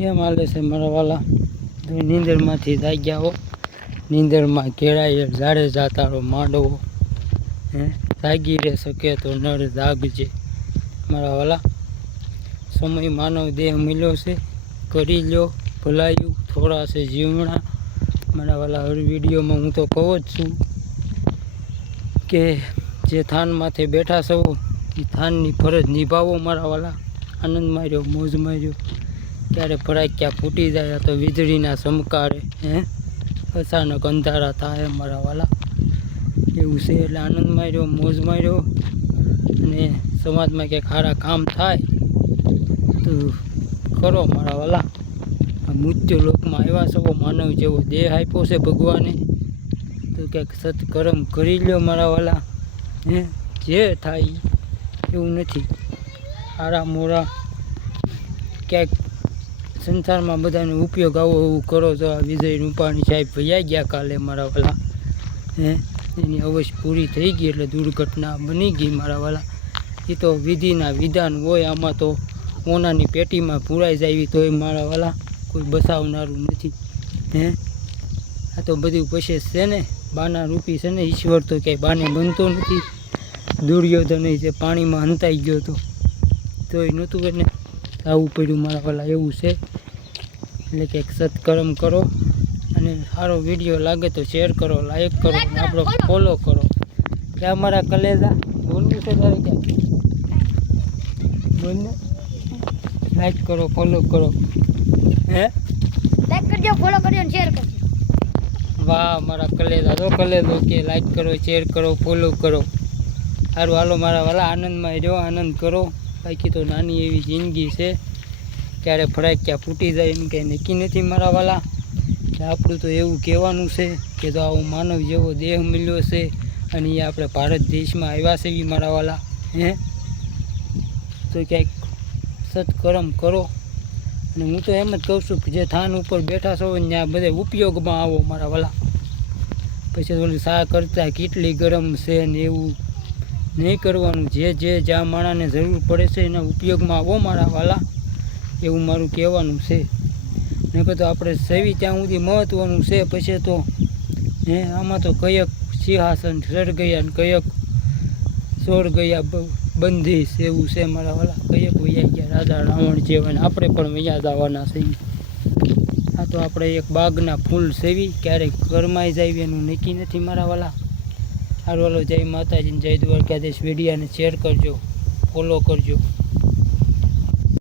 કેમ હાલે છે મારા વાલા? નીંદરમાંથી જાગ્યા હો, નીંદરમાં કેળાય ઝાડે જાતારો માંડવો હે જાગી રે શકે તો નર જાગજે મારા વાલા. સમય માનવ દેહ મળ્યો છે, કરી લ્યો ભલાયું, થોડા છે જીવણા મારા વાલા. હર વિડીયોમાં હું તો કહું જ છું કે જે થાન માથે બેઠા છો એ થાનની ફરજ નિભાવો મારા વાલા. આનંદ માર્યો, મોજ માર્યો, ક્યારે ફટાક્યા ફૂટી જાય તો વીજળીના ચમકારે હે અચાનક અંધારા થાય મારા વાલા, એવું છે. એટલે આનંદ માર્યો, મોજ માર્યો, અને સમાજમાં ક્યાંક સારા કામ થાય તો કરો મારા વાલા. મૃત્યુ લોકમાં આવ્યા છો, માનવ જેવો દેહ આપ્યો છે ભગવાને, તો ક્યાંક સત્કર્મ કરી લ્યો મારા વાલા. હે જે થાય એવું નથી, સારા મોરા ક્યાંક સંસારમાં બધાને ઉપયોગ આવો એવું કરો તો આ વિજય રૂપાણી સાહેબ ભૈયા ગયા કાલે મારા વાલા. હે એની અવશ્ય પૂરી થઈ ગઈ, એટલે દુર્ઘટના બની ગઈ મારા વાલા. એ તો વિધિના વિધાન હોય, આમાં તો ઓનાની પેટીમાં પૂરાઈ જાય તોય મારા વાલા કોઈ બસાવનારું નથી. હે આ તો બધું પછી છે ને બાના રૂપી છે ને, ઈશ્વર તો ક્યાંય બાને બનતો નથી. દુર્યોધન જે પાણીમાં હંતાઈ ગયો હતો તોય નહોતું એને આવવું પડ્યું મારા વાલા, એવું છે. એટલે કે સત્કર્મ કરો, અને સારો વિડીયો લાગે તો શેર કરો, લાઈક કરો, અને આપણો ફોલો કરો. ક્યાં મારા કલેજા બોલવું છે તારે? ક્યાં બોલને, લાઈક કરો, ફોલો કરો. હે લાઈક કરજો, ફોલો કરજો અને શેર કરજો. વાહ મારા કલેજા, તો કલેજો કે લાઈક કરો, શેર કરો, ફોલો કરો. સારું હાલો મારા વાલા, આનંદમાં રહ્યો, આનંદ કરો. બાકી તો નાની એવી જિંદગી છે, ક્યારે ફટાક્યા ફૂટી જાય એમ કંઈ નક્કી નથી મારા વાલા. આપણું તો એવું કહેવાનું છે કે તો આવો માનવ જેવો દેહ મળ્યો છે, અને એ આપણે ભારત દેશમાં આવ્યા છે એવી મારા વાલા. હે તો ક્યાંક સત્કર્મ કરો. અને હું તો એમ જ કહું છું કે જે થાન ઉપર બેઠા છો ત્યાં બધે ઉપયોગમાં આવો મારા વાલા. પછી ઓલી શા કરતા કેટલી ગરમ છે ને એવું નહીં કરવાનું. જે જ્યાં માણસને જરૂર પડે છે એના ઉપયોગમાં આવો મારા વાલા, એવું મારું કહેવાનું છે. નકર તો આપણે સેવી ત્યાં સુધી મહત્ત્વનું છે. પછી તો હે આમાં તો કયક સિંહાસન સર ગયા ને કયક સોર ગયા બંધીશ, એવું છે મારા વાલા. કયક વૈયા ગયા રાજા રાવણ જેવા, ને આપણે પણ વૈયા જવાના છે. આ તો આપણે એક બાગના ફૂલ સેવી ક્યારેક કરમાઈ જાય એનું નક્કી નથી મારા વાલા. સારું હાલો, જય માતાજી, જય દ્વારકાધીશ. વિડીયાને શેર કરજો, ફોલો કરજો.